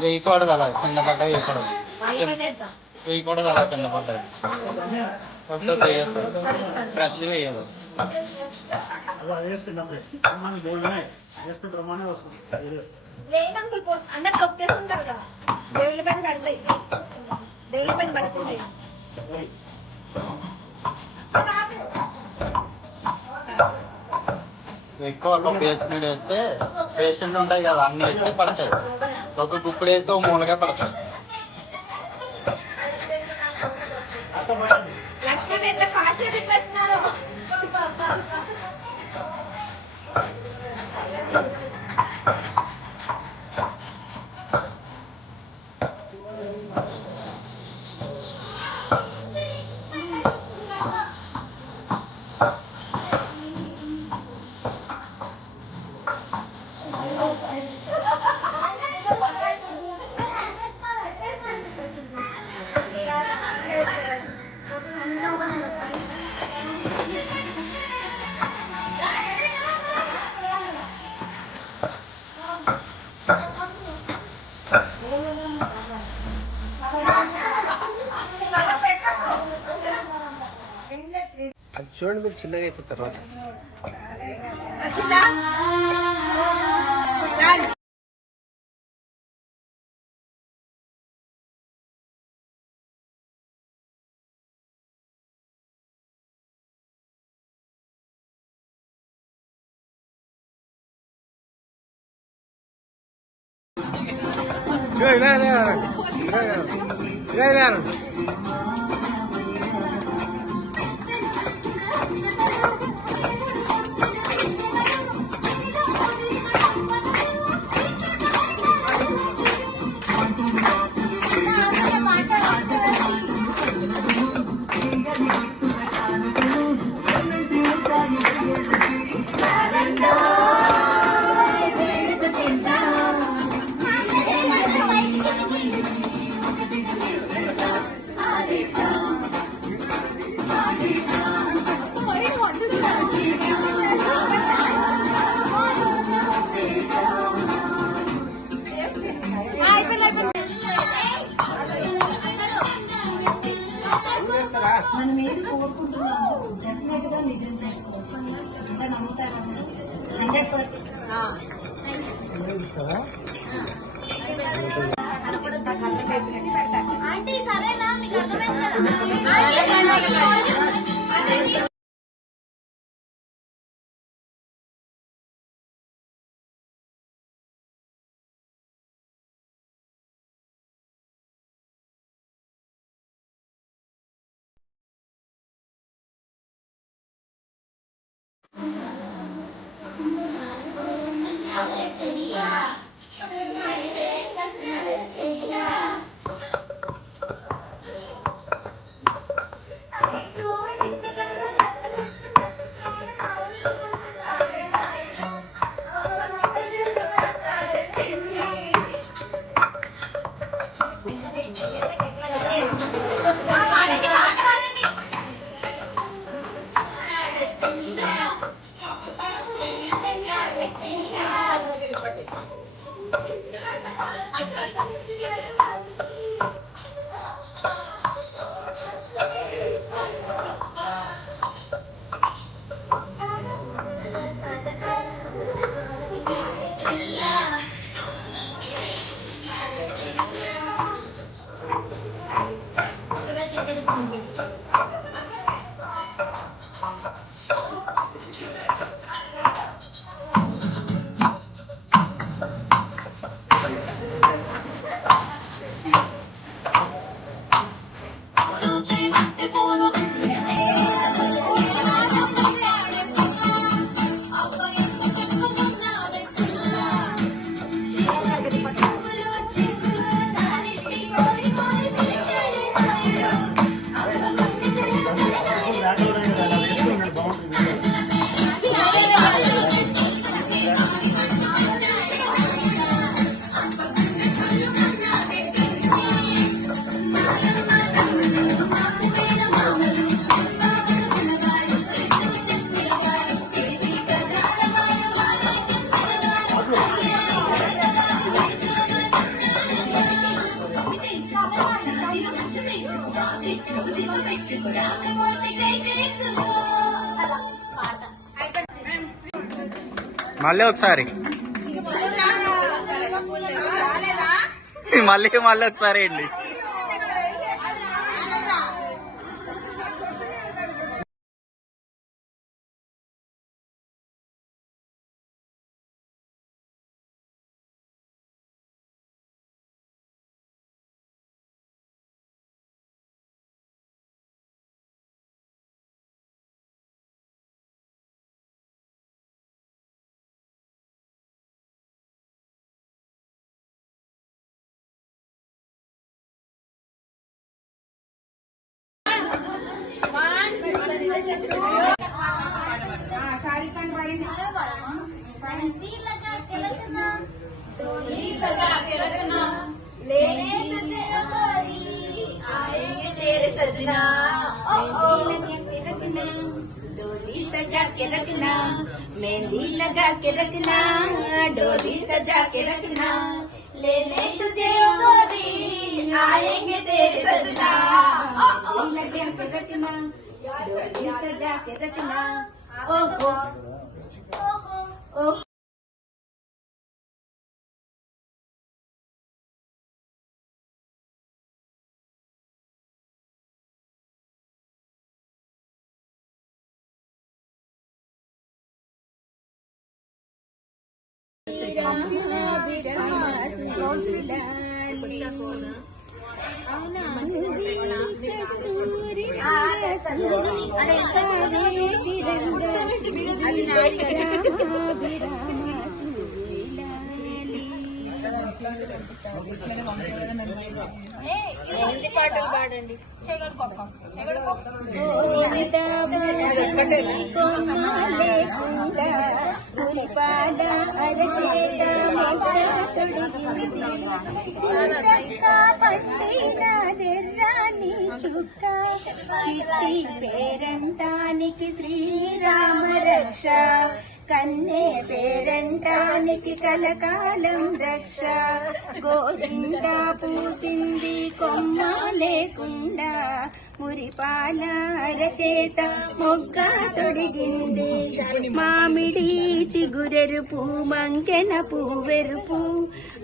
వేయకూడదు అలా కింద పడ్డ వేయకూడదు వేయకూడదు అలా కింద పడ్డది ఫ్రెష్ వేయదు అలా వేస్తే ప్రమాణం వస్తుంది అన్నట్టు కొట్టేస్తుంటారు కదా దేవుళ్ళ పైన పడతాయి దేవుళ్ళ పైన పడుతుంది ఎక్కువ ఒక పేషెంట్ వేస్తే పేషెంట్ ఉంటాయి కదా అన్ని వేస్తే పడతాయి ఒక గుప్పుడు వేస్తే ఒక మూలగా పడతాయి లక్ష్మణ్ ఎంత ఫాస్ట్ తిప్పేస్తున్నారు అది చూడండి మీరు చిన్నగా అయితే తర్వాత మనం ఏది కోరుకుంటున్నామో డెఫినెట్ గా నిజం చేసుకోవచ్చు అంటే నమ్ముతారు 100%. ఆంటీ సరేనా మీకు అర్థమైంది కదా మళ్ళీ ఒకసారి మళ్ళీ మళ్ళీ ఒకసారి వేయండి. मेहंदी लगा के रखना, डोली सजा के रखना, लेने तुझे ओ गोरी, आएंगे तेरे सजना। मेहंदी लगा के रखना, डोली सजा के रखना, मेहंदी लगा के रखना, डोली सजा के रखना, लेने तुझे ओ गोरी, आएंगे तेरे सजना। मेहंदी लगा के रखना, डोली सजा के रखना, ओ हो ओ పాటలు పాడండి. చిట్టి పేరంటానికి శ్రీరామ రక్ష, కన్నే పేరంటానికి కలకాలం రక్ష, గోరింట పూసింది కొమ్మ లేకుండా, మురిపాల అరచేత మొగ్గ తొడిగింది, మామిడి చిగురెరుపు మంకెన పువ్వెరుపు,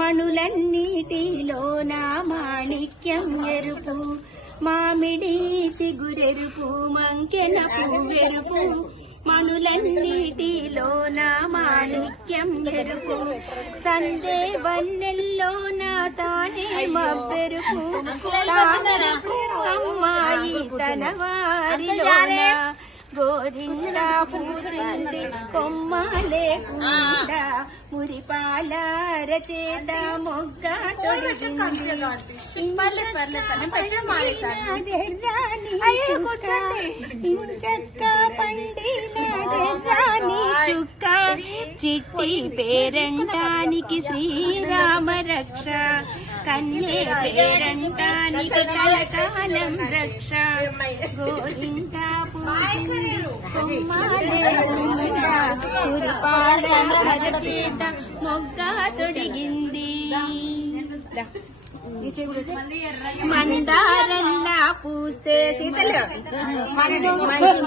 మణులన్నిటిలోన మాణిక్యం ఎరుపు, మామిడి చిగురెరుపు మంకెన పువ్వెరుపు, మణులన్నిటిలోన మాణిక్యం ఎరుపు, సందే వన్నెల్లోన తానే మబ్బెరుపు, తామరకు అమ్మాయి తన వారిలోన, గోరిందా పూసింది కొమ్మ లేకుండా, మురిపాల రచేత మొగ్గ తొడిగింది, ఇంచక్క పండిన రాణి చుక్క, చిట్టి పేరంటానికి శ్రీరామ రక్ష, కన్నే పేరంటానికి కలకాలం రక్ష, గోరింట పూసింది కొమ్మ లేకుండా, మురిపాల రచేత మొగ్గ తొడిగింది, మందారల్లా పూస్తే సీతలు మంచి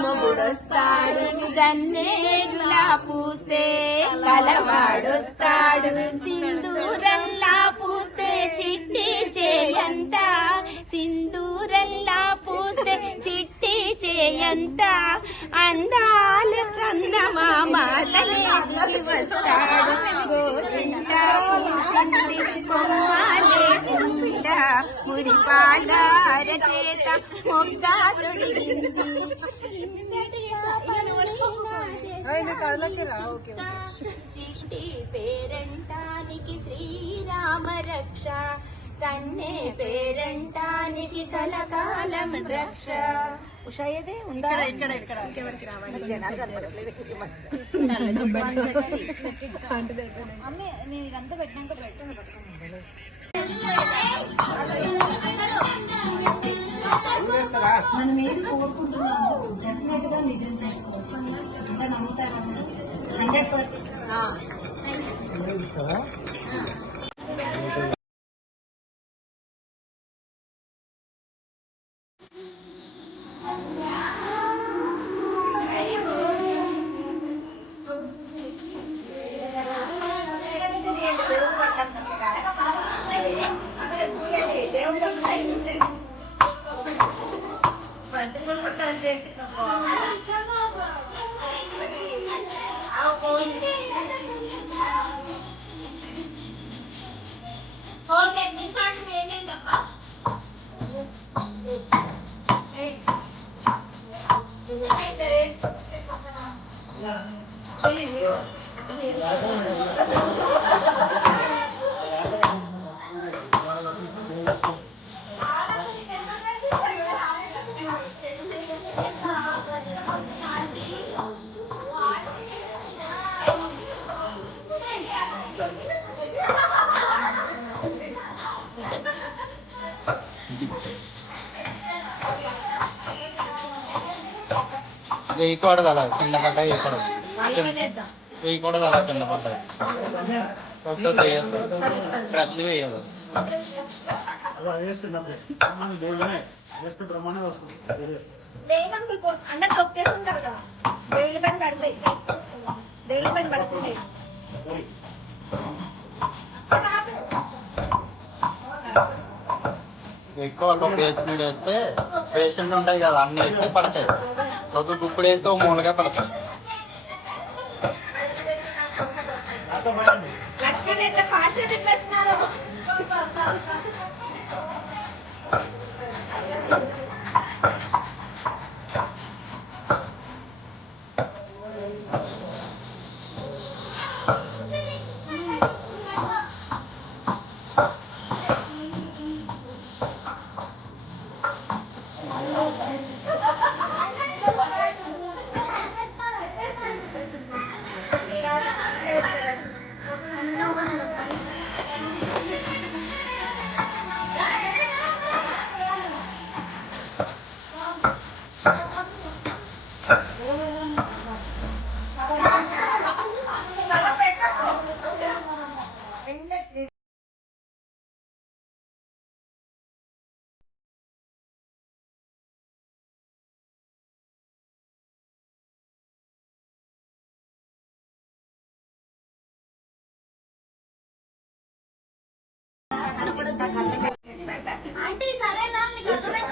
మొగుడొస్తాడు, గన్నేరులా పూస్తే కలవాడొస్తాడు, సింధూరల్లా పూస్తే చిట్టి చేయంత, సింధూరల్లా పూస్తే చిట్టి చేయంత, అందాల చందమామ తలే దిగి వస్తాడు, గోరింట పూసింది కొమ్మ లేకుండా, మురిపాల రచేత మొగ్గ తొడిగింది, చిట్టి పేరంటానికి శ్రీరామ రక్ష, కన్నే పేరంటానికి కలకాలం రక్ష. ఉషాయదే ఉందా? ఇక్కడ ఇంకెవరికి రావాలి? అమ్మే నేను ఇదంతా పెట్టినాక పెట్టాను. మనం ఏది కోరుకుంటున్నాము డెఫినెట్ గా నిజం చేసుకోవచ్చు అంటే నమ్ముతారు 100%. ఓకే డిస్కౌంట్ మేమేందా వేయకూడదు అలా కింద పడ్డా వేయకూడదు వేయకూడదు అలా కింద పడ్డాయి ఫోటో వేయద్దు ఫ్రెష్ వేయదు అందరు తొక్కేస్తుంటారు కదా దేవుళ్ళ పైన పడతాయి దేవుళ్ళ పైన పడుతుంది ఎక్కువ ఒక పేషెంట్ వేస్తే పేషెంట్ ఉంటాయి కదా అన్ని వేస్తే పడతాయి ఒక గుప్పుడు వేస్తే ఒక మూలగా పడతాయి లక్ష్మణ్ అయితే ఫాస్ట్ తిప్పేస్తున్నారు అంటే సరేనా నీకు అర్థమైంది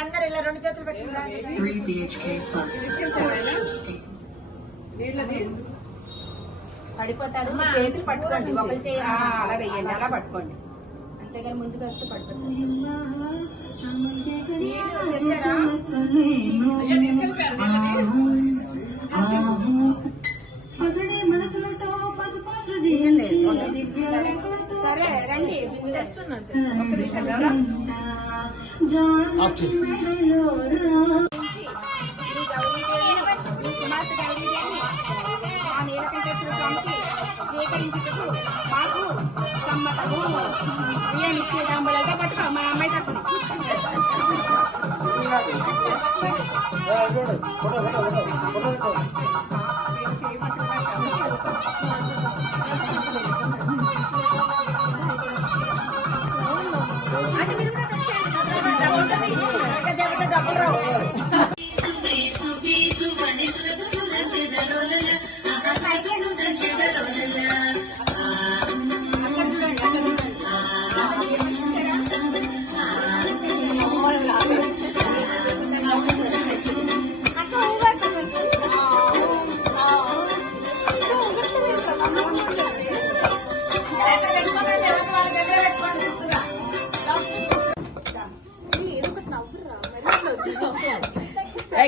అందరు ఇలా 2 చేతులు పెట్టుకుంటారు. 3 BHK plus. పడిపోతారు. చేతులు పట్టుకోండి, ఒకరు చేయి అలా వెయ్యండి, అలా పట్టుకోండి, అంతేగాని ముందుకు వస్తే పడిపోతారు. సరే రండి, నీలకంఠేశ్వర స్వామికి స్వీకరించుటకు మాకు సమ్మతము. శ్రీరాంబులతో పట్టుకో మా అమ్మాయి తక్కువ. డబ్బులు రావు.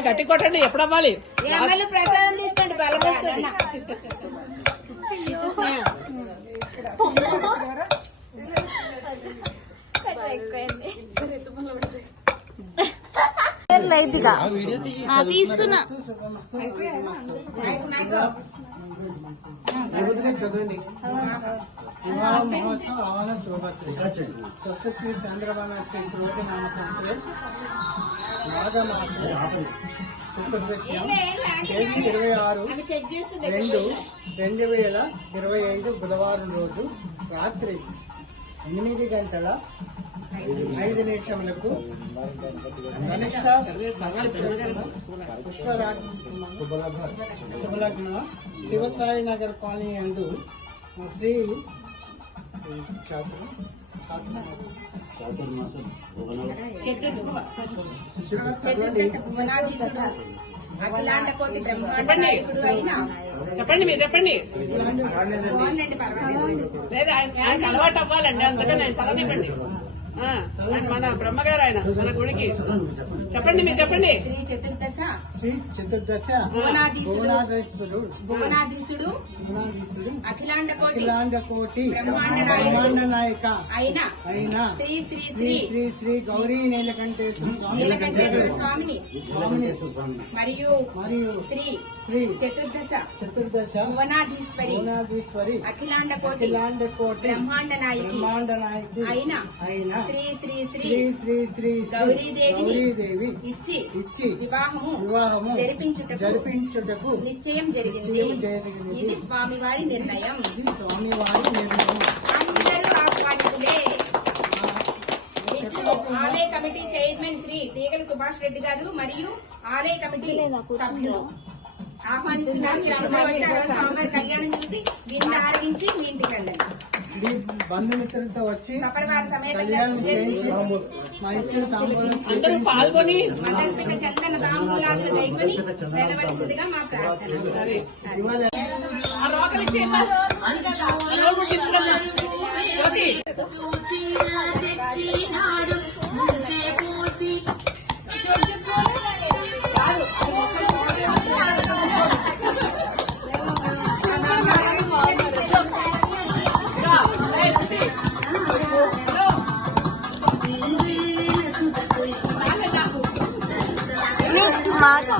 గట్టి కొట్టండి, ఎప్పుడు అవ్వాలి? ప్రసాదం తీసుకోండి, బలం వస్తుంది. తీస్తున్నా మహోత్సవ ఆహ్వాన శోభత్రి స్వస్తి చంద్రబాబు శ్రీ నామ సంవత్సరే మాఘమాస శుక్రదృశ్యం 26/2/2025 బుధవారం రోజు రాత్రి 8:05 కనిష్ట శుభలగ్న శివసాయి నగర్ కాలనీ యందు శ్రీ అఖిలాండ కోటి చెప్పండి చెప్పండి మీరు చెప్పండి. లేదా ఆయనకి అలవాటు అవ్వాలండి, అందుకని ఆయన చదవనివ్వండి. మన బ్రహ్మగారు ఆయన మన గుడికి. చెప్పండి మీరు చెప్పండి. శ్రీ చతుర్దశ భువనాధీశుడు అఖిలాండ కోటి బ్రహ్మాండ నాయక అయిన శ్రీ శ్రీ శ్రీ శ్రీ శ్రీ గౌరీ నీలకంఠేశ్వర స్వామిని మరియు శ్రీ శ్రీ చతుర్దశ భువనాధీశ్వరి అఖిలాండ కోటి బ్రహ్మాండ నాయకి అయిన శ్రీ శ్రీ శ్రీ శ్రీ శ్రీ గౌరీదేవి ఇచ్చి వివాహము జరిపించుటకు నిశ్చయం జరిగింది. ఇది స్వామివారి నిర్ణయం. అందరూ ఆహ్వానితులే. ఆలయ కమిటీ చైర్మన్ శ్రీ తీగల సుభాష్ రెడ్డి గారు మరియు ఆలయ కమిటీ సభ్యులు ఆహ్వానిస్తున్నారు. మీరు అందరూ వచ్చారు, స్వామివారి కళ్యాణం చూసి దీన్ని ఆరగించి మీ ఇంటికి వెళ్ళండి. బంధుమిత్రులతో వచ్చి సపరివార సమేతంగా కళ్యాణం చేయించి మా ఇచ్చిన తాంబూలం అందరూ పాల్గొని మండలిక చల్లని తాంబూలాలను దైకొని వెళ్ళవలసిందిగా మా ప్రార్థన. ఆ రోకలు ఇచ్చేయండి. తీసుకురమ్మా. జ్యోతి. మాకు